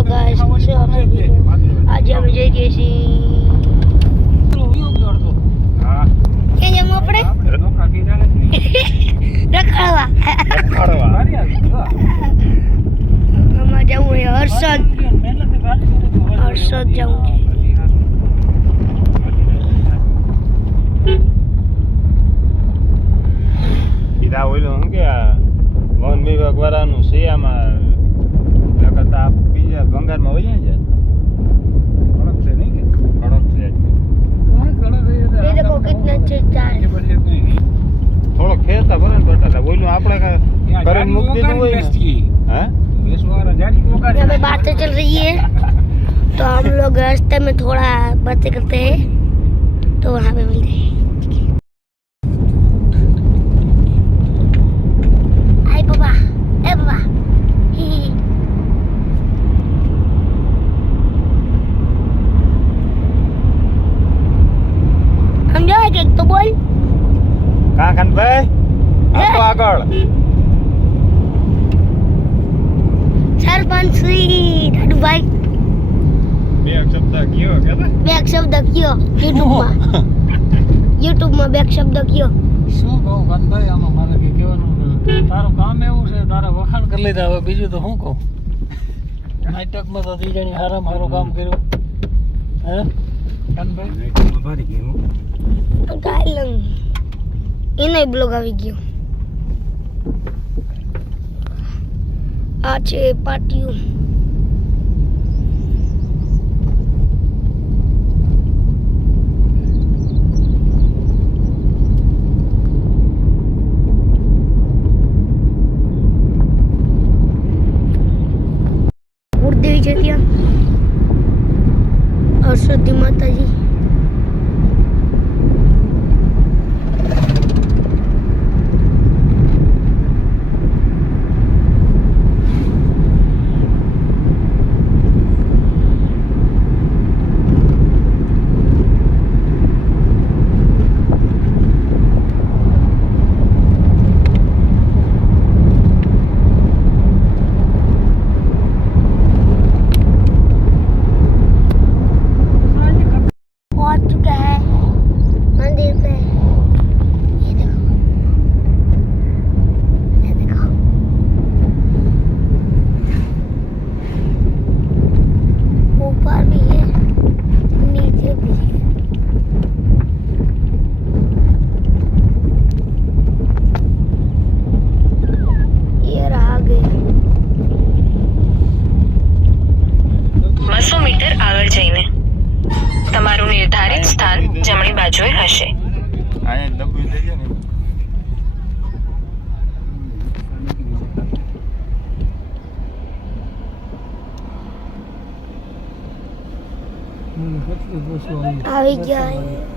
Hello guys શું અમે આજે અમે જઈ રહ્યા છીએ. આપણે? રખડવા આમાં જવું હર્ષદ. હર્ષદ જવું છે. यहाँ पे बातें चल रही है। तो हम लोग रास्ते में थोड़ा बातें करते हैं। तो वहाँ पे मिलते हैं। સરપંચ શ્રી દાદુભાઈ બે શબ્દ કયો કે બે શબ્દ કયો યુટ્યુબમાં યુટ્યુબમાં બે શબ્દ કયો શું કહું કાનભાઈ આમાં મારે કઈ કહેવાનું. તારું કામ એવું છે તારા વખાણ કરી લીધા હવે બીજું તો શું કહું નાટકમાં તો દી જણી હારામાં હારું કામ કર્યું હે કાનભાઈ ગાયલંગ એને બ્લોગ આવી ગયો આ છે પાટિયું. આવી ગયા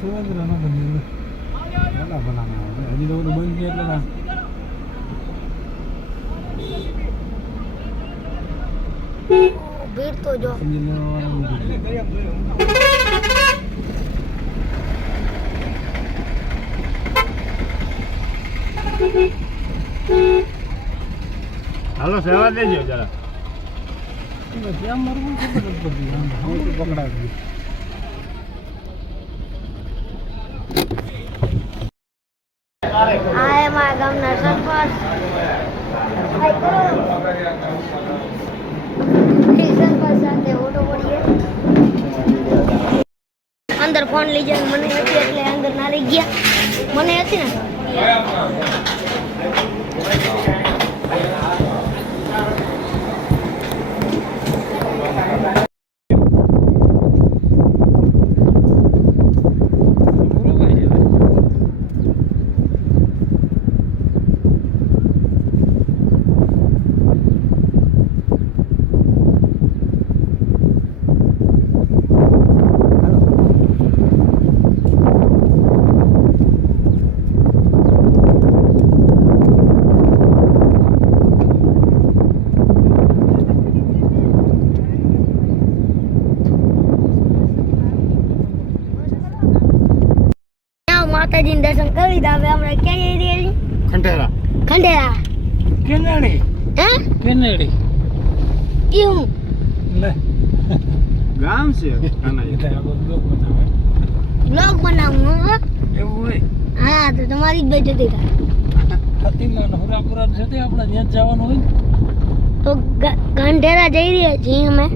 સુરેન્દ્રનો બની ભલા ભીડ તો જો. Thank you. હાલો સેવા દેજો જરા. એટલે ત્યાં મરવું ખબર જ પડતી આમ આમ તો પકડાય આ એમાં ગામના સરપંચ. હાય, કરો. ઠીક સરપંચ સાથે ઓટો પડીએ. અંદર ફોન લઈ જાય મને હતી એટલે અંદર ના લઈ ગયા. મને હતી ને? ત્યાં માતાજીને દર્શન કરી દીધા હવે આપણે ક્યાં જઈ રહ્યા છીએ? ખંડેરા. ખંડેરા. કેનેડી. હે? કેનેડી. ઈ હું? લે. ગામ છે બ્લોગ બનાવું. એવું હોય? હા તો તમારી જ બેજતી થાય. ફતિમા હુરાપુરા છે તે આપણે ત્યાં જવાનું હોય તો ગંઢેરા જઈ રહ્યા છીએ અમે.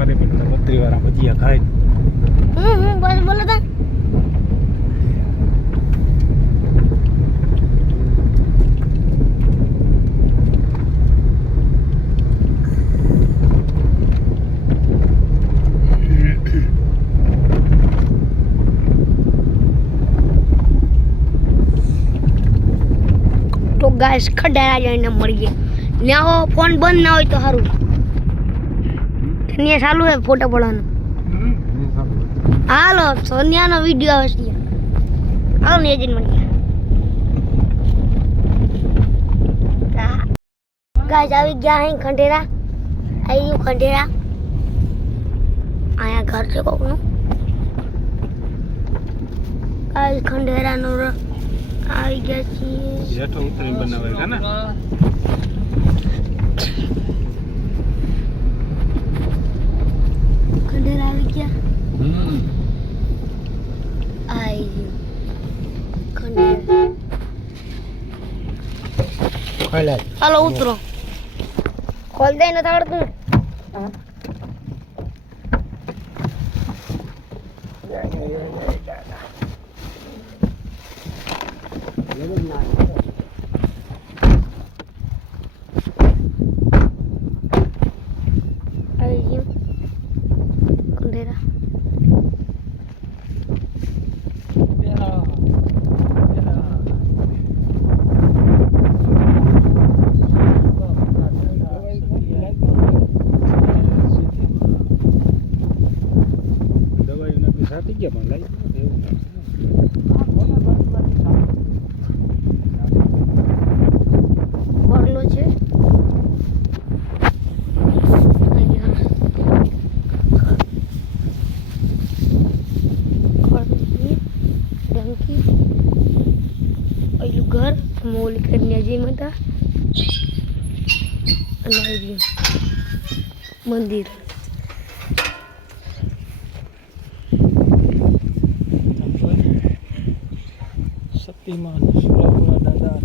અરે બેટા બત્રી વાળા ભજીયા ખાય હું હું બસ બોલો તા. જઈને મળીએ. ને ફોન બંધ ના હોય તો સારું ત્યાં ચાલુ છે ફોટો પડવાનો હાલો, સોનિયાનો વીડિયો આવે છે હાલો ને એજન્ટ મળી ગાઈસ, આવી ગયા અહીં ખંડેરા. આવી ગયું ખંડેરા. અહીંયા ઘર છે કોકનું. ગાઈસ, ખંડેરાનો આવી ગયા છીએ. જેઠો ઉતરી બનાવે ને? ખંડેરા આવી ગયા ગયું ખંડેરા હાલો ઉતરો ખોલ દે ને આવડતું આવી ગયું ખંડેરા દવાઈ નાખી સાટી ગયા પણ લાઈ એવું બગલો છે ડંકી પહેલું ઘર મોલ કરીને જેમ હતા અને આવી ગયું મંદિર શક્તિમાન સુરાપુરા દાદા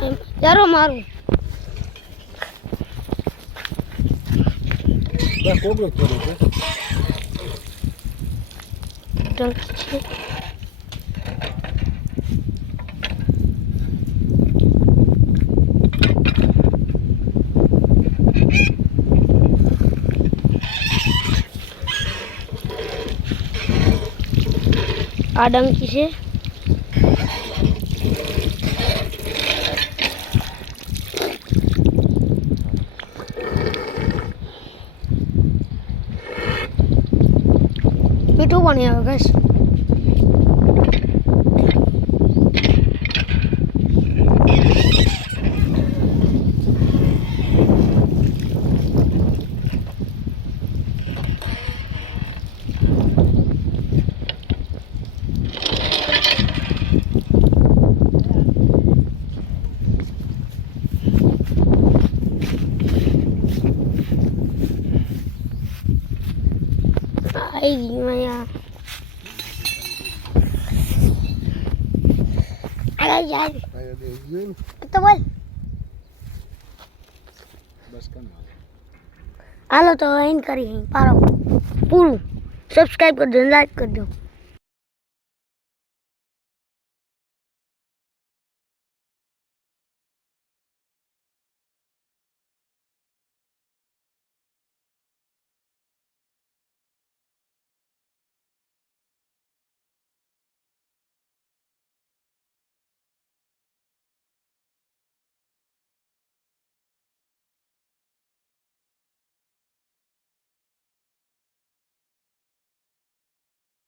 એમ ચારો મારું કોગળો કર્યો છે ડંકી છે આ ડંકી છે. મીઠું પાણી આવે બસ આવી ગયું. આગળ જાય તો બોલ. બસ હાલો, તો એન કરી પારો પૂરું. સબસ્ક્રાઈબ કરજો લાઈક કરજો.